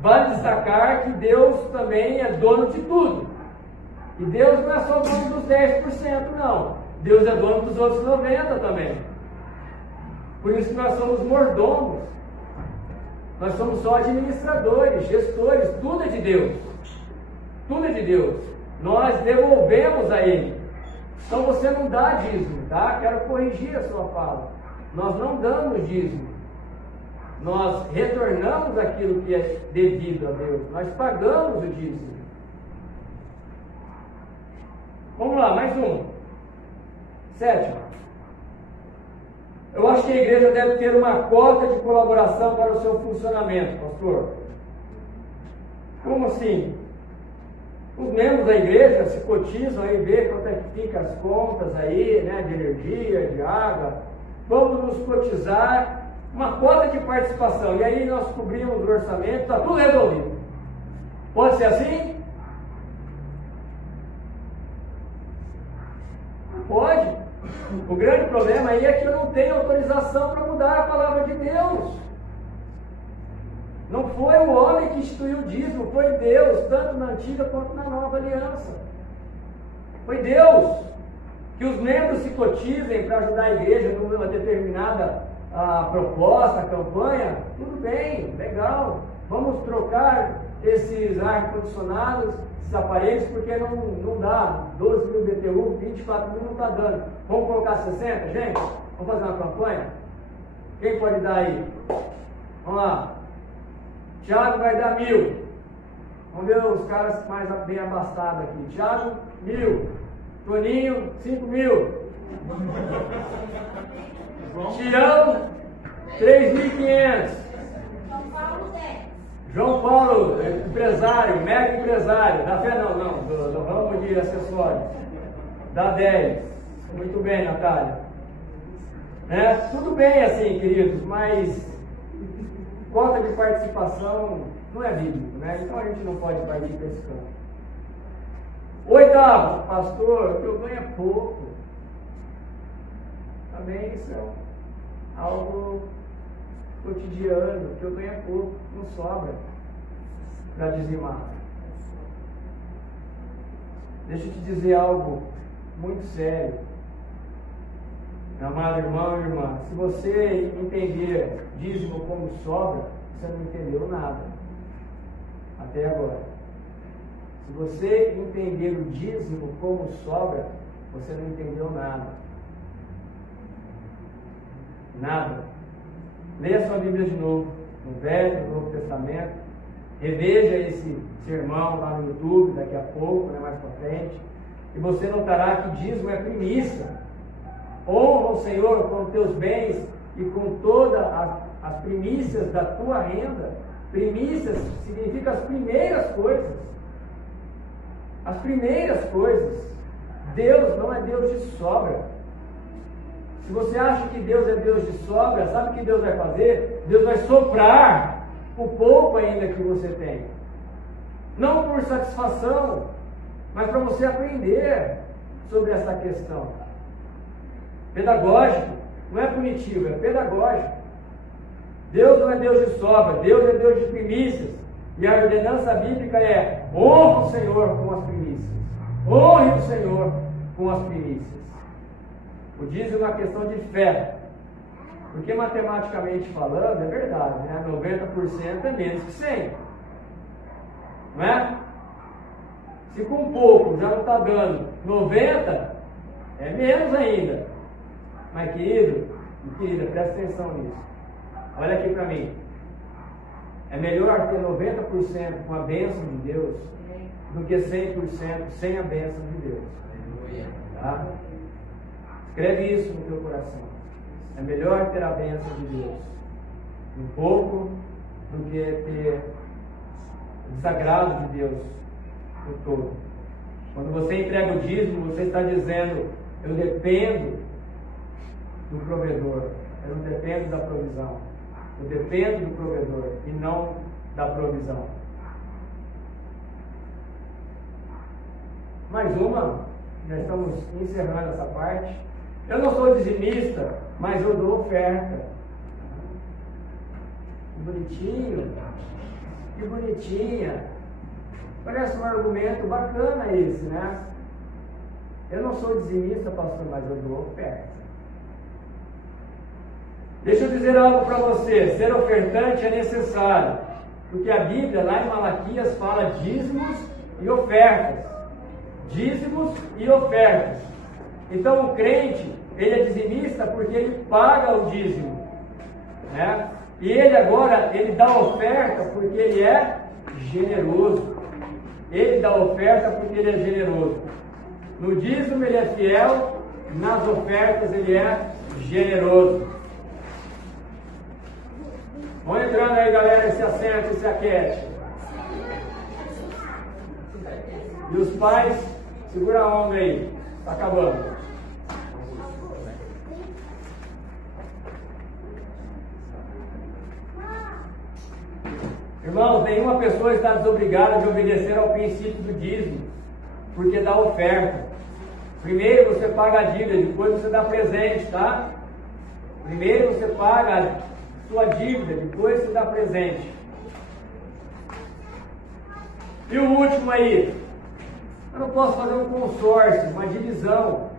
Vale destacar que Deus também é dono de tudo. E Deus não é só dono dos 10%, não. Deus é dono dos outros 90% também. Por isso que nós somos mordomos. Nós somos só administradores, gestores, tudo é de Deus. Tudo é de Deus. Nós devolvemos a Ele. Então você não dá dízimo, tá? Quero corrigir a sua fala. Nós não damos dízimo. Nós retornamos aquilo que é devido a Deus. Nós pagamos o dízimo. Vamos lá, mais um. 7. Eu acho que a igreja deve ter uma cota de colaboração para o seu funcionamento, pastor. Como assim? Os membros da igreja se cotizam aí, vê quanto é que fica as contas aí, né, de energia, de água. Vamos nos cotizar uma cota de participação. E aí nós cobrimos o orçamento, está tudo resolvido. Pode ser assim? Pode. O grande problema aí é que eu não tenho autorização para mudar a palavra de Deus. Não foi o homem que instituiu o dízimo, foi Deus, tanto na antiga quanto na nova aliança. Foi Deus. Que os membros se cotizem para ajudar a igreja numa determinada proposta, campanha, tudo bem, legal. Vamos trocar esses ar-condicionados, esses aparelhos, porque não dá 12 mil BTU, 24 mil não está dando. Vamos colocar 60, gente? Vamos fazer uma campanha? Quem pode dar aí? Vamos lá. Tiago vai dar 1.000. Vamos ver os caras mais bem abastados aqui. Tiago, 1.000. Toninho, 5.000. Tião, 3.500. João Paulo, empresário, mega empresário. Da fé não, do ramo de acessórios. Dá 10. Muito bem, Natália. Né? Tudo bem assim, queridos, mas cota de participação não é bíblico, né? Então a gente não pode partir para esse campo. 8º, pastor, o que eu ganho é pouco. Também isso é algo cotidiano, o que eu ganho é pouco, não sobra para dizimar. Deixa eu te dizer algo muito sério. Meu amado irmão e irmã, se você entender dízimo como sobra, você não entendeu nada. Até agora. Se você entender o dízimo como sobra, você não entendeu nada. Nada. Leia sua Bíblia de novo, no Velho e no Novo Testamento. Reveja esse sermão lá no YouTube, daqui a pouco, mais para frente. E você notará que dízimo é primícia. Honra o Senhor com os teus bens e com todas as primícias da tua renda. Primícias significa as primeiras coisas. As primeiras coisas. Deus não é Deus de sobra. Se você acha que Deus é Deus de sobra, sabe o que Deus vai fazer? Deus vai soprar o pouco ainda que você tem. Não por satisfação, mas para você aprender sobre essa questão. Pedagógico, não é punitivo, é pedagógico. Deus não é Deus de sobra, Deus é Deus de primícias. E a ordenança bíblica é: honre o Senhor com as primícias. Honre o Senhor com as primícias. O dízimo é uma questão de fé. Porque matematicamente falando, é verdade, né? 90% é menos que 100. Não é? Se com pouco já não está dando 90, é menos ainda. Mas querido e querida, presta atenção nisso. Olha aqui para mim. É melhor ter 90% com a bênção de Deus do que 100% sem a bênção de Deus. Tá? Escreve isso no teu coração. É melhor ter a bênção de Deus um pouco do que ter o desagrado de Deus no todo. Quando você entrega o dízimo, você está dizendo: eu dependo do provedor, eu não dependo da provisão. Eu dependo do provedor e não da provisão. Mais uma, já estamos encerrando essa parte. Eu não sou dizimista, mas eu dou oferta. Que bonitinho, que bonitinha. Parece um argumento bacana esse, né? Eu não sou dizimista, pastor, mas eu dou oferta. Deixa eu dizer algo para você: ser ofertante é necessário, porque a Bíblia lá em Malaquias fala dízimos e ofertas. Dízimos e ofertas. Então o crente, ele é dizimista porque ele paga o dízimo, né? E ele agora, ele dá oferta porque ele é generoso. Ele dá oferta porque ele é generoso. No dízimo ele é fiel, nas ofertas ele é generoso. Vão entrando aí, galera, se assenta e se aquete. E os pais, segura a onda aí. Está acabando. Irmãos, nenhuma pessoa está desobrigada de obedecer ao princípio do dízimo, porque dá oferta. Primeiro você paga a dívida, depois você dá presente, tá? Primeiro você paga a sua dívida, depois você dá presente. E o último aí, eu não posso fazer um consórcio, uma divisão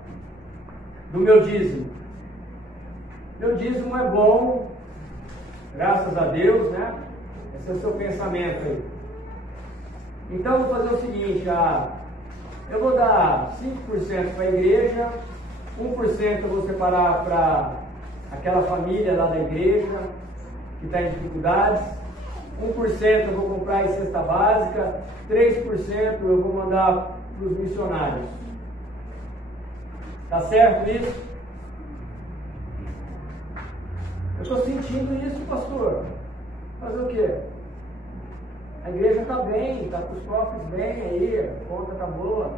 do meu dízimo. Meu dízimo é bom, graças a Deus, né? Esse é o seu pensamento aí. Então eu vou fazer o seguinte: eu vou dar 5% para a igreja, 1% eu vou separar para aquela família lá da igreja que está em dificuldades, 1% eu vou comprar em cesta básica, 3% eu vou mandar para os missionários. Tá certo isso? Eu estou sentindo isso, pastor. Fazer o quê? A igreja está bem, está com os cofres bem aí, a conta está boa.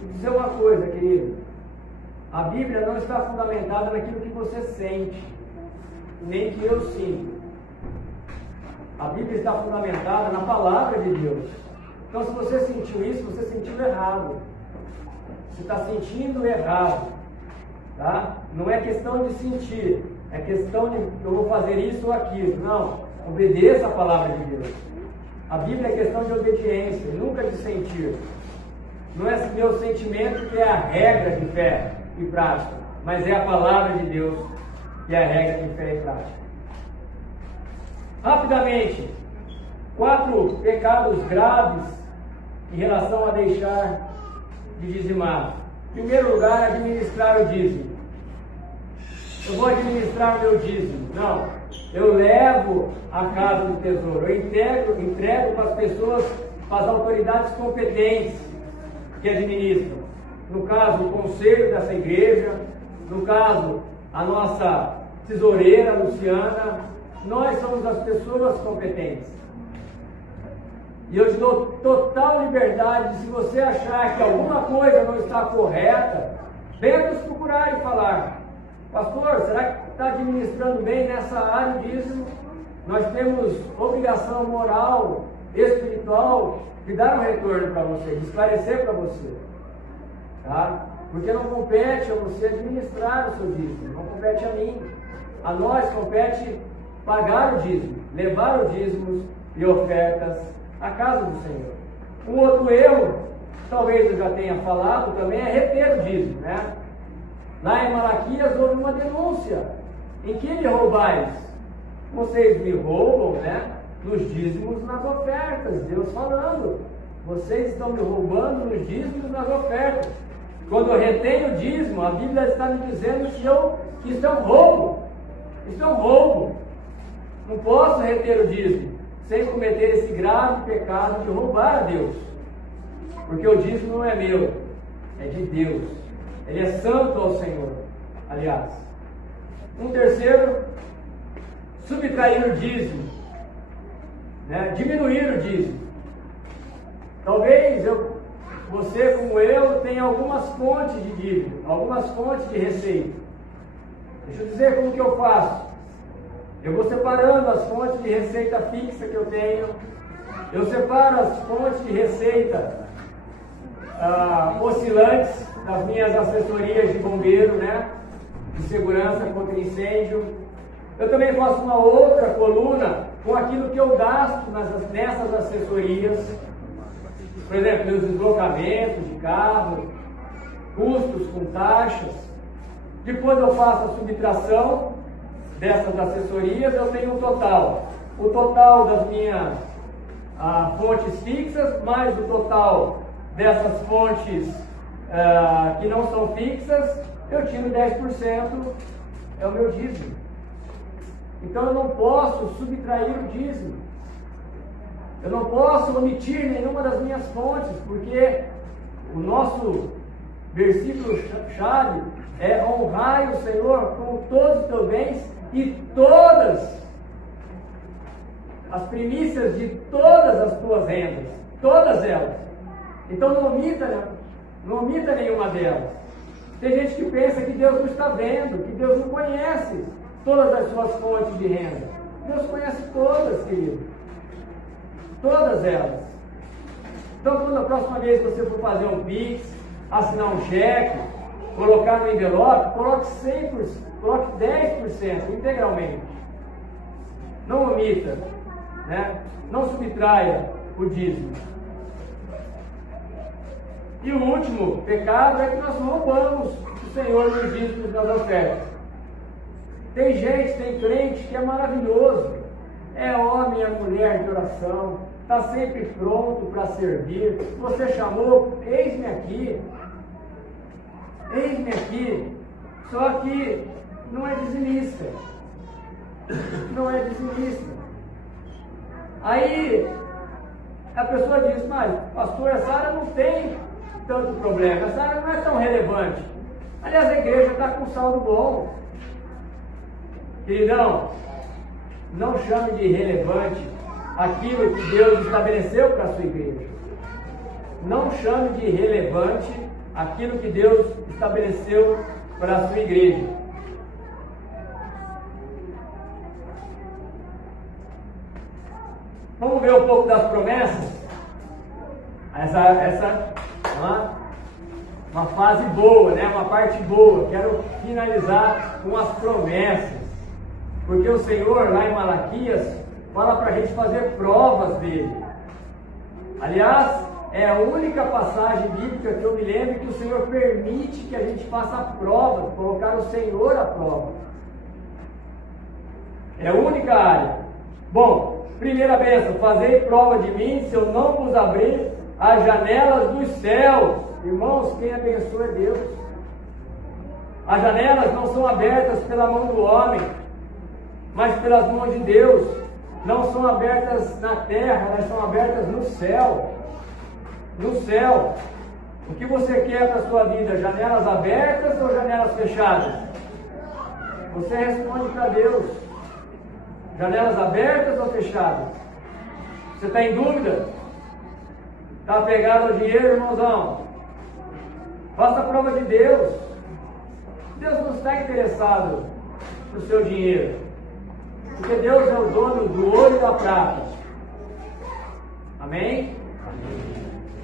Vou dizer uma coisa, querido. A Bíblia não está fundamentada naquilo que você sente, nem que eu sinto. A Bíblia está fundamentada na palavra de Deus. Então, se você sentiu isso, você sentiu errado. Você está sentindo errado. Tá? Não é questão de sentir, é questão de eu vou fazer isso ou aquilo. Não, obedeça a palavra de Deus. A Bíblia é questão de obediência, nunca de sentir. Não é meu sentimento que é a regra de fé e prática. mas é a palavra de Deus que é a regra de fé e prática. Rapidamente, 4 pecados graves em relação a deixar de dizimar. Em primeiro lugar, administrar o dízimo. Eu vou administrar o meu dízimo. Não, eu levo à casa do tesouro, eu entrego para as pessoas, para as autoridades competentes que administram. No caso, o conselho dessa igreja, no caso, a nossa tesoureira, Luciana, nós somos as pessoas competentes. E eu te dou total liberdade, se você achar que alguma coisa não está correta, venha nos procurar e falar: pastor, será que está administrando bem nessa área de dízimo? Nós temos obrigação moral, espiritual, de dar um retorno para você, de esclarecer para você. Tá? Porque não compete a você administrar o seu dízimo, não compete a mim. A nós compete pagar o dízimo, levar os dízimos e ofertas à casa do Senhor. Um outro erro, talvez eu já tenha falado também, é reter o dízimo, né? Lá em Malaquias houve uma denúncia: em que me roubais? Vocês me roubam, né? Nos dízimos, nas ofertas. Deus falando: vocês estão me roubando nos dízimos e nas ofertas. Quando eu retenho o dízimo, a Bíblia está me dizendo que isso é um roubo. Isso é um roubo. Não posso reter o dízimo sem cometer esse grave pecado de roubar a Deus. Porque o dízimo não é meu, é de Deus. Ele é santo ao Senhor, aliás. Um terceiro, subtrair o dízimo, né? Diminuir o dízimo. Talvez você, como eu, tenha algumas fontes de dívida, algumas fontes de receita. Deixa eu dizer como que eu faço. Eu vou separando as fontes de receita fixa que eu tenho. Eu separo as fontes de receita oscilantes das minhas assessorias de bombeiro, né? De segurança contra incêndio. Eu também faço uma outra coluna com aquilo que eu gasto nessas assessorias. Por exemplo, meus deslocamentos de carro, custos com taxas. Depois eu faço a subtração dessas assessorias, eu tenho um total. O total das minhas fontes fixas, mais o total dessas fontes que não são fixas, eu tiro 10%, é o meu dízimo. Então eu não posso subtrair o dízimo. Eu não posso omitir nenhuma das minhas fontes, porque o nosso versículo-chave é: honrai o Senhor com todos os teus bens e todas as primícias de todas as tuas rendas, todas elas. Então não omita nenhuma delas. Tem gente que pensa que Deus não está vendo, que Deus não conhece todas as suas fontes de renda. Deus conhece todas, querido. Todas elas. Então, quando a próxima vez você for fazer um Pix, assinar um cheque, colocar no envelope, coloque 100%, coloque 10% integralmente. Não omita, né? Não subtraia o dízimo. E o último pecado é que nós roubamos o Senhor nos dízimos das ofertas. Tem gente, tem crente que é maravilhoso. É homem, é mulher de oração, está sempre pronto para servir. Você chamou, eis-me aqui. Eis-me aqui. Só que não é dizimista. Não é dizimista. Aí a pessoa diz: mas pastor, essa área não tem tanto problema, essa área não é tão relevante. Aliás, a igreja está com saldo bom. Queridão, não chame de irrelevante aquilo que Deus estabeleceu para a sua igreja. Não chame de irrelevante aquilo que Deus estabeleceu para a sua igreja. Vamos ver um pouco das promessas? Essa é uma fase boa, né? Uma parte boa. Quero finalizar com as promessas. Porque o Senhor, lá em Malaquias, fala para a gente fazer provas dele. Aliás, é a única passagem bíblica que eu me lembro que o Senhor permite que a gente faça a prova, colocar o Senhor à prova. É a única área. Bom, primeira bênção, fazei prova de mim se eu não vos abrir as janelas dos céus. Irmãos, quem abençoa é Deus. As janelas não são abertas pela mão do homem, mas pelas mãos de Deus. Não são abertas na terra, elas são abertas no céu. No céu. O que você quer para a sua vida? Janelas abertas ou janelas fechadas? Você responde para Deus. Janelas abertas ou fechadas? Você está em dúvida? Está apegado ao dinheiro, irmãozão? Faça a prova de Deus. Deus não está interessado no seu dinheiro, porque Deus é o dono do ouro e da prata. Amém?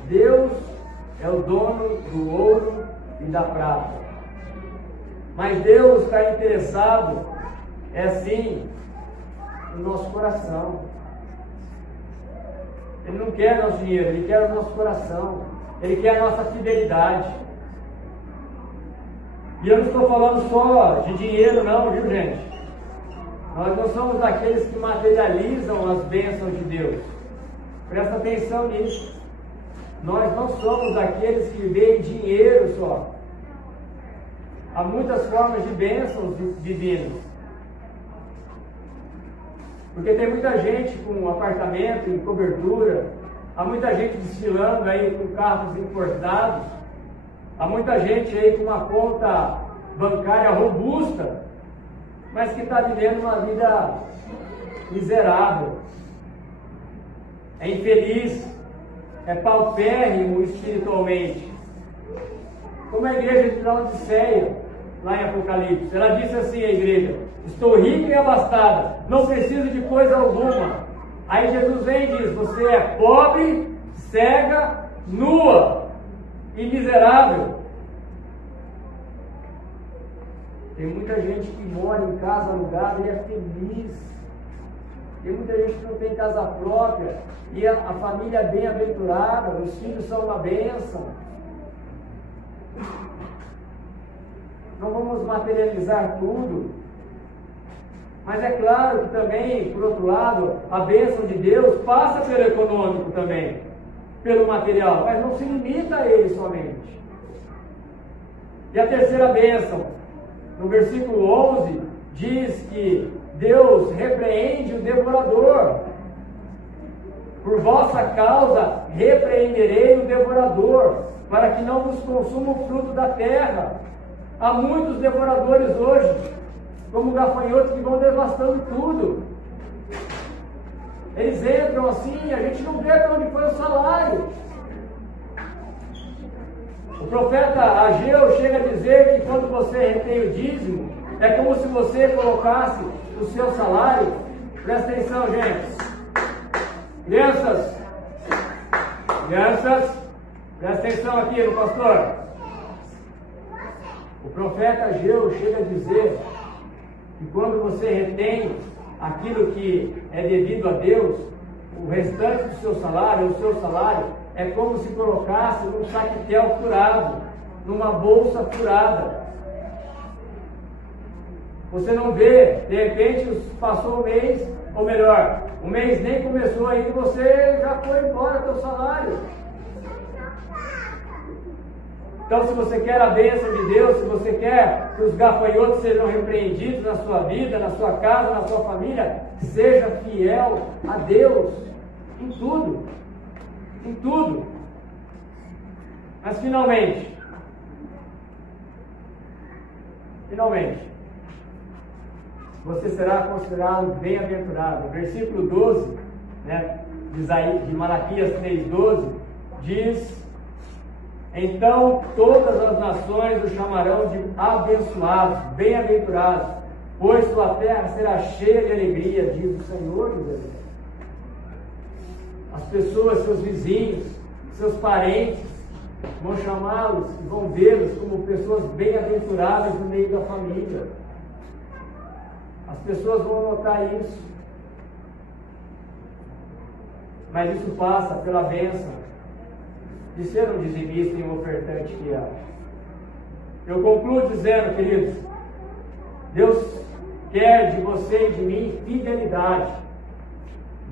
Deus é o dono do ouro e da prata. Mas Deus está interessado, sim, no nosso coração. Ele não quer nosso dinheiro, Ele quer o nosso coração. Ele quer a nossa fidelidade. E eu não estou falando só de dinheiro não, viu gente? Nós não somos daqueles que materializam as bênçãos de Deus. Presta atenção nisso. Nós não somos daqueles que veem dinheiro só. Há muitas formas de bênçãos divinas. Porque tem muita gente com apartamento em cobertura, há muita gente desfilando aí com carros importados, há muita gente aí com uma conta bancária robusta, mas que está vivendo uma vida miserável, é infeliz, é paupérrimo espiritualmente. Como a igreja de Laodiceia, lá em Apocalipse, ela disse assim à igreja: estou rica e abastada, não preciso de coisa alguma. Aí Jesus vem e diz: você é pobre, cega, nua e miserável. Tem muita gente que mora em casa alugada e é feliz. Tem muita gente que não tem casa própria e a família é bem-aventurada, os filhos são uma bênção. Não vamos materializar tudo. Mas é claro que também, por outro lado, a bênção de Deus passa pelo econômico também, pelo material, mas não se limita a ele somente. E a terceira bênção, no versículo 11, diz que Deus repreende o devorador. Por vossa causa repreenderei o devorador, para que não vos consuma o fruto da terra. Há muitos devoradores hoje, como gafanhotos, que vão devastando tudo. Eles entram assim, a gente não vê para onde foi o salário. O profeta Ageu chega a dizer que quando você retém o dízimo, é como se você colocasse o seu salário. Presta atenção, gente. Crianças, presta atenção aqui no pastor. O profeta Ageu chega a dizer que quando você retém aquilo que é devido a Deus, o restante do seu salário, o seu salário, é como se colocasse num saquetel furado, numa bolsa furada. Você não vê, de repente passou um mês, ou melhor, o mês nem começou ainda, você já foi embora do seu salário. Então, se você quer a bênção de Deus, se você quer que os gafanhotos sejam repreendidos na sua vida, na sua casa, na sua família, seja fiel a Deus em tudo. Em tudo. Mas finalmente, você será considerado bem-aventurado. Versículo 12, de Malaquias 3,12, diz: então todas as nações o chamarão de abençoados, bem-aventurados, pois sua terra será cheia de alegria, diz o Senhor dos Exércitos. As pessoas, seus vizinhos, seus parentes, vão chamá-los e vão vê-los como pessoas bem-aventuradas no meio da família. As pessoas vão notar isso. Mas isso passa pela bênção de ser um dizimista e um ofertante fiel. Eu concluo dizendo, queridos, Deus quer de você e de mim fidelidade.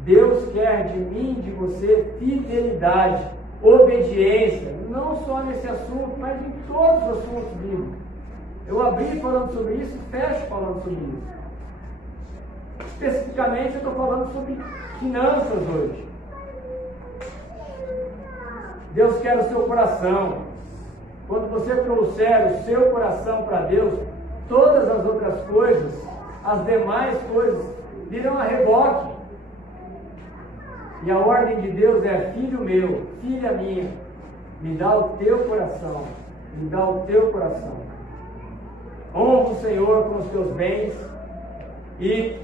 Deus quer de mim e de você fidelidade, obediência, não só nesse assunto, mas em todos os assuntos bíblicos. Eu abri falando sobre isso e fecho falando sobre isso. Especificamente, eu estou falando sobre finanças hoje. Deus quer o seu coração. Quando você trouxer o seu coração para Deus, todas as outras coisas, as demais coisas, virão a reboque. E a ordem de Deus é: filho meu, filha minha, me dá o teu coração, me dá o teu coração. Honra o Senhor com os teus bens e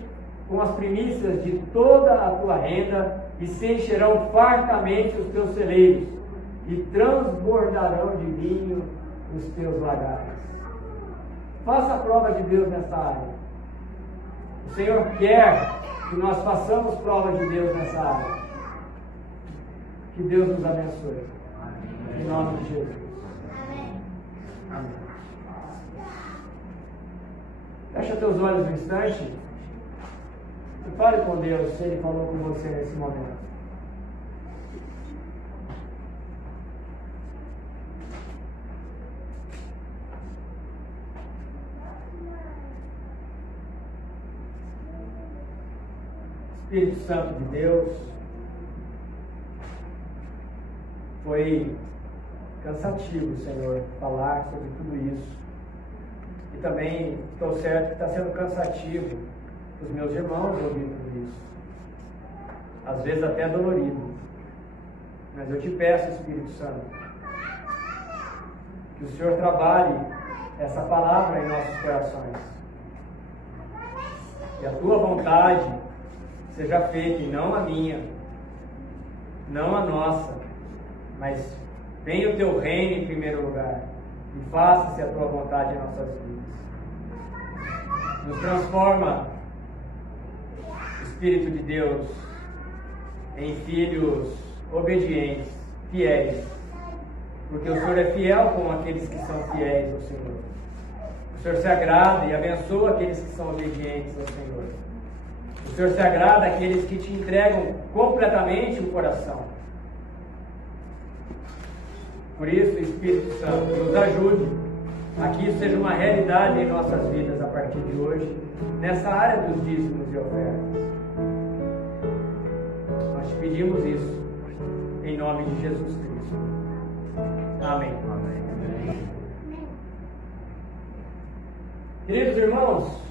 com as primícias de toda a tua renda, e se encherão fartamente os teus celeiros, e transbordarão de vinho os teus lagares. Faça a prova de Deus nessa área. O Senhor quer que nós façamos prova de Deus nessa área. Que Deus nos abençoe. Em nome de Jesus. Amém. Fecha teus olhos um instante e fale com Deus se Ele falou com você nesse momento. Espírito Santo de Deus, foi cansativo, Senhor, falar sobre tudo isso. E também estou certo que está sendo cansativo os meus irmãos ouvir tudo isso. Às vezes até dolorido. Mas eu te peço, Espírito Santo, que o Senhor trabalhe essa palavra em nossos corações. Que a tua vontade seja feita, e não a minha, não a nossa, mas venha o teu reino em primeiro lugar, e faça-se a tua vontade em nossas vidas. Nos transforma, Espírito de Deus, em filhos obedientes, fiéis, porque o Senhor é fiel com aqueles que são fiéis ao Senhor. O Senhor se agrada e abençoa aqueles que são obedientes ao Senhor. O Senhor se agrada àqueles que te entregam completamente o coração. Por isso, Espírito Santo, nos ajude a que isso seja uma realidade em nossas vidas a partir de hoje, nessa área dos dízimos e ofertas. Nós te pedimos isso, em nome de Jesus Cristo. Amém. Amém. Queridos irmãos,